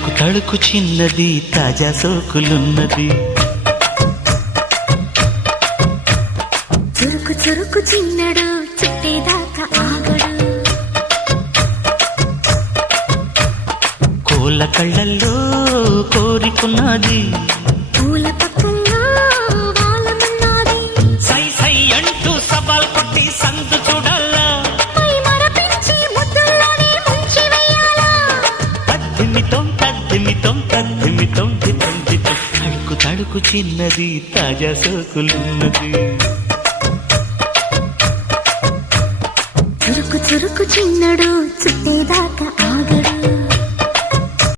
తళుకు తళుకు చిన్నది తాజా సోకులున్నది. చురుకు చురుకు చిన్నడు చుట్టేదాకా ఆగడు. కోళ్ళ కళ్ళల్లో కోరికున్నది. పూల పక్కల్లో వాలమన్నది. సై సై అంటూ సవాల్ కొట్టి సందు చూడాలా. పై మరపించి ముద్దుల్లోనే ముంచి వెయ్యాలా. తద్దిమితం తద్దిమితం తద్దిమితం దితం దితం. తళుకు తళుకు చిన్నది తాజా సోకులున్నది. చురుకు చురుకు చిన్నడు